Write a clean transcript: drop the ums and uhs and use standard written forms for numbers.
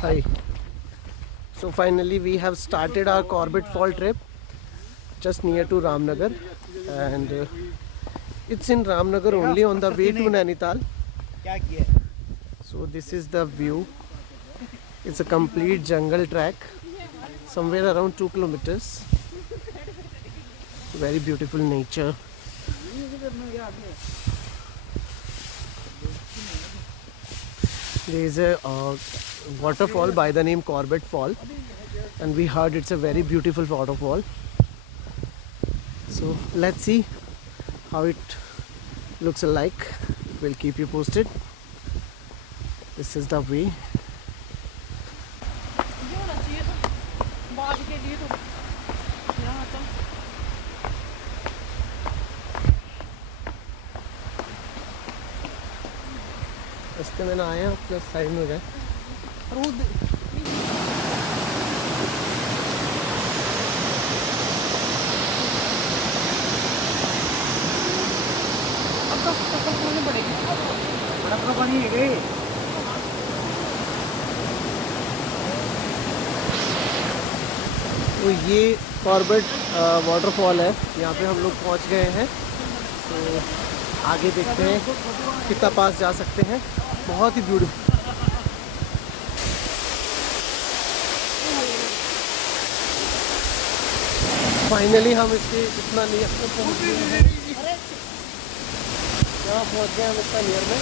Hi. So finally we have started our Corbett Fall trip just near to Ramnagar, and it's in Ramnagar only on the way to Nainital. So this is the view. It's a complete jungle track, somewhere around 2 kilometers. Very beautiful nature. There is a waterfall by the name Corbett Fall, and we heard it's a very beautiful waterfall. So let's see how it looks like. We'll keep you posted. This is the way. रास्ते में ना आए हैं, plus side में गए। तो ये Corbett waterfall है, यहाँ पे हम लोग पहुँच गए हैं। तो आगे देखते हैं कितना पास जा सकते हैं। बहुत ही ब्यूटीफुल। फाइनली हम इसके इतना नियर में पहुँच गए हैं। यहाँ पहुँच गए हम इतना नियर में।